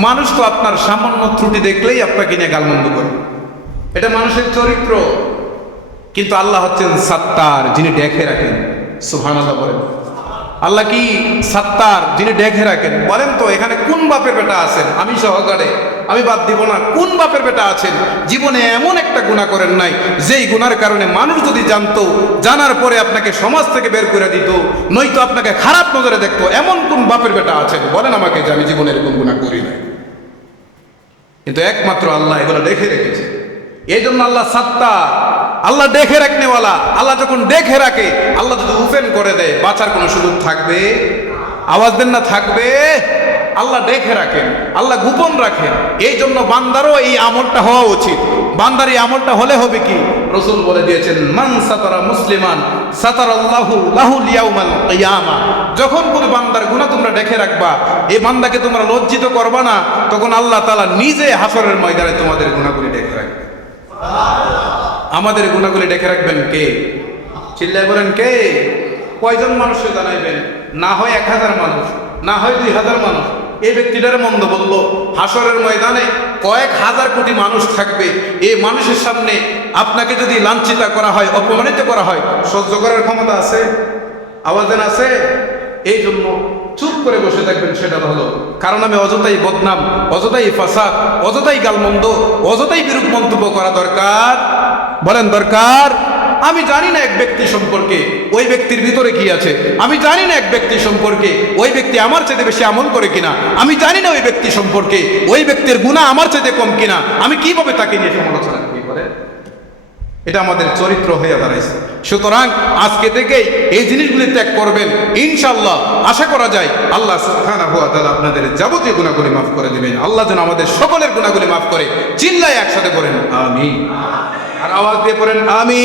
মানুষ তো আপনার সামান্য ত্রুটি দেখলেই আপনাকে নিয়ে গালমন্দ করে। এটা মানুষের চরিত্র। কিন্তু আল্লাহ হচ্ছেন সাত্তার, যিনি ডেকে রাখেন। সুহান আল্লাহ বলেন। আল্লাহ কি সাত্তার, যিনি ডেকে রাখেন? বলেন তো, এখানে কোন বাপের বেটা আছেন? আমি সহকারে, আমি বাদ দিব না। কোন বাপের বেটা আছেন? জীবনে এমন একটা গুণা করেন নাই, যেই গুনার কারণে মানুষ যদি জানতো, জানার পরে আপনাকে সমাজ থেকে বের করে দিত, নয়তো আপনাকে খারাপ নজরে দেখতো, এমন কোন বাপের বেটা আছেন? বলেন আমাকে যে আমি জীবনে এরকম গুণা করি নাই। কিন্তু একমাত্র আল্লাহ এগুলো দেখে রেখেছে। এই জন্য আল্লাহ সাত্তা, আল্লাহ দেখে রাখনেওয়ালা, আল্লাহ যখন দেখে রাখে, আল্লাহ যদি ওপেন করে দেয়, বাঁচার কোনো সুযোগ থাকবে? আওয়াজ দেন না, থাকবে। আল্লাহ দেখে রাখেন, আল্লাহ গোপন রাখেন। এই জন্য বান্দারও এই আমলটা হওয়া উচিত। বান্দার এই আমলটা হলে হবে কি? রসুল বলে দিয়েছেন, মান সাতারা মুসলিমান সাতার আল্লাহু লাহু লিয়াউমাল কিয়ামা। যখন কোন বান্দার গুনাহ তোমরা দেখে রাখবা এই বান্দাকে তোমরা লজ্জিত করবা না, তখন আল্লাহ তাআলা নিজে হাসরের ময়দানে তোমাদের গুনাহগুলি দেখে রাখবে আমাদের গুণাগুলি ডেকে রাখবেন কে? চিল্লাই বলেন, কে? কয়জন মানুষকে জানাইবেন? না হয় এক হাজার মানুষ, না হয় দুই হাজার মানুষ। এই ব্যক্তিটার মন্দ বলল, হাসরের ময়দানে কয়েক হাজার কোটি মানুষ থাকবে এই মানুষের সামনে আপনাকে যদি লাঞ্ছিতা করা হয়, অপমানিত করা হয়, সহ্য করার ক্ষমতা আছে? আওয়াজেন আছে? এই জন্য চুপ করে বসে থাকবেন, সেটা ভালো কারণ আমি অযথাই বদনাম, অযথাই ফাসাদ, অযথাই গালমন্দ, অযথাই বিরূপ মন্তব্য করা দরকার। বলেন, দরকার? আমি জানি না এক ব্যক্তি সম্পর্কে ওই ব্যক্তির ভিতরে কি আছে। আমি জানি না এক ব্যক্তি সম্পর্কে ওই ব্যক্তি আমার চাইতে বেশি আমল করে কিনা। আমি জানি না ওই ব্যক্তি সম্পর্কে ওই ব্যক্তির গুণা আমার চাইতে কম কিনা। আমি কীভাবে তাকে নিয়ে সমালোচনা করি, বলেন? এটা আমাদের চরিত্র হয়ে দাঁড়াইছে। সুতরাং আজকে থেকেই এই জিনিসগুলি ত্যাগ করবেন ইনশাল্লাহ আশা করা যায় আল্লাহ সুখানা হুয়া তালা আপনাদের যাবতীয় গুণাগুলি মাফ করে দিবেন। আল্লাহ যেন আমাদের সকলের গুণাগুলি মাফ করে, চিল্লায় একসাথে করেন আমি আর আওয়াজ দিয়ে পড়েন আমি